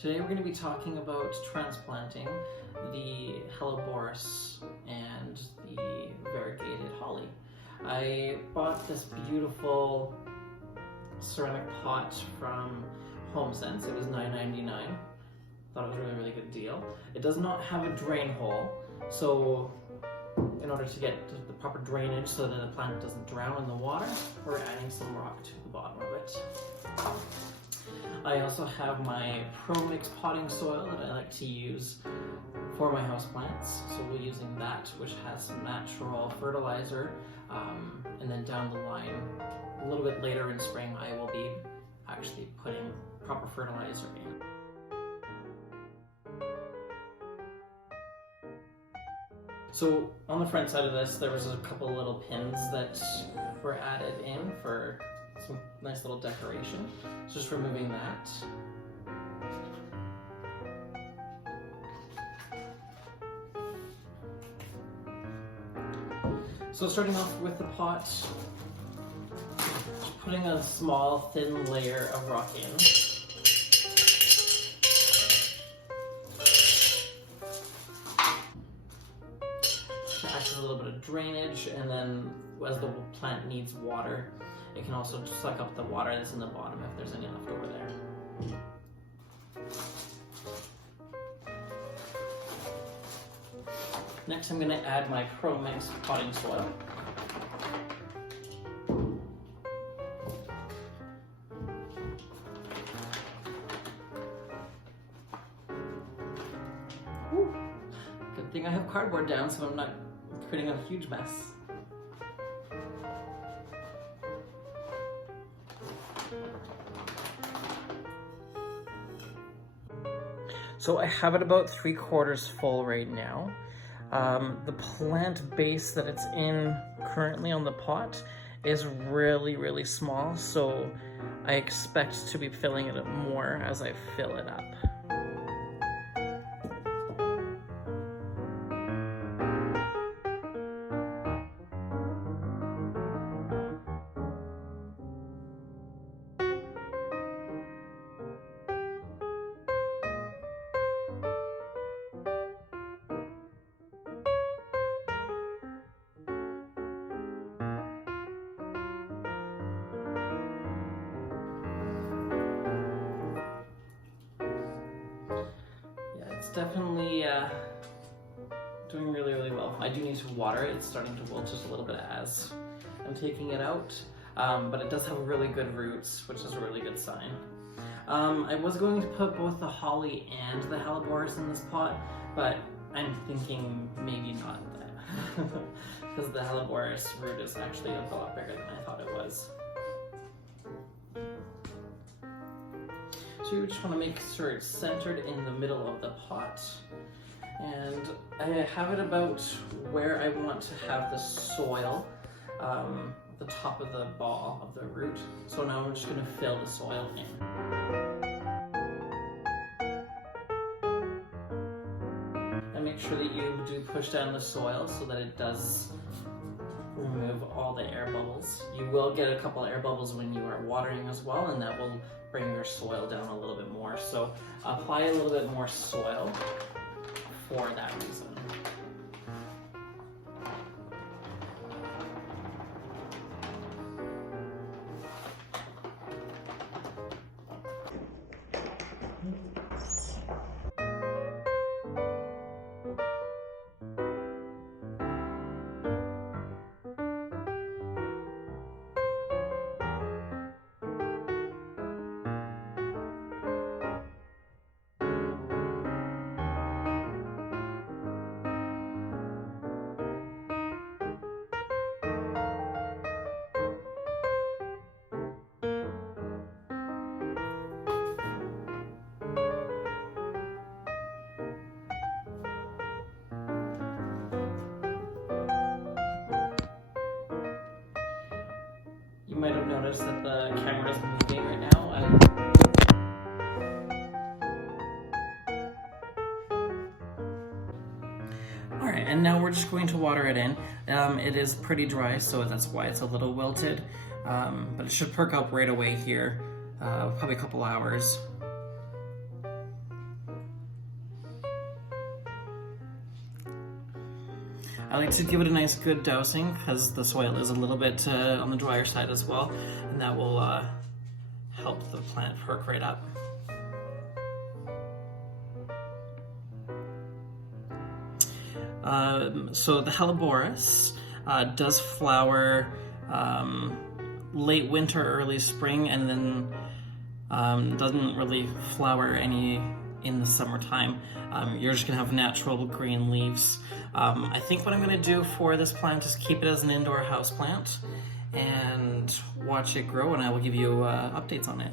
Today we're going to be talking about transplanting the Hellebores and the Variegated holly. I bought this beautiful ceramic pot from HomeSense. It was $9.99. Thought it was a really good deal. It does not have a drain hole, so in order to get the proper drainage so that the plant doesn't drown in the water, we're adding some rock to the bottom of it. I also have my Pro Mix potting soil that I like to use for my houseplants. So we're using that, which has some natural fertilizer. And then down the line, a little bit later in spring, I will be actually putting proper fertilizer in. So on the front side of this, there was a couple little pins that were added in for some nice little decoration. So just removing that. So starting off with the pot, just putting a small thin layer of rock in. Acts as a little bit of drainage, and then as the plant needs water, it can also suck up the water that's in the bottom if there's any left over there. Next, I'm going to add my Pro Mix potting soil. Woo. Good thing I have cardboard down so I'm not creating a huge mess. So I have it about 3/4 full right now. The plant base that it's in currently on the pot is really small, so I expect to be filling it up more as I fill it up. It's definitely doing really well. I do need to water it. It's starting to wilt just a little bit as I'm taking it out, but it does have really good roots, which is a really good sign. I was going to put both the holly and the Hellebores in this pot, but I'm thinking maybe not that, because the Hellebores root is actually a lot bigger than I thought it was. So you just want to make sure it's centered in the middle of the pot. And I have it about where I want to have the soil, the top of the ball of the root. So now I'm just going to fill the soil in. And make sure that you do push down the soil so that it does remove all the air bubbles. You will get a couple air bubbles when you are watering as well, and that will bring your soil down a little bit more. So apply a little bit more soil for that reason. You might have noticed that the camera is moving right now. Alright, and now we're just going to water it in. It is pretty dry, so that's why it's a little wilted, but it should perk up right away here, probably a couple hours. I like to give it a nice good dousing because the soil is a little bit on the drier side as well, and that will help the plant perk right up. So the Hellebores does flower late winter, early spring, and then doesn't really flower any in the summertime. You're just gonna have natural green leaves. I think what I'm gonna do for this plant is keep it as an indoor house plant and watch it grow, and I will give you updates on it.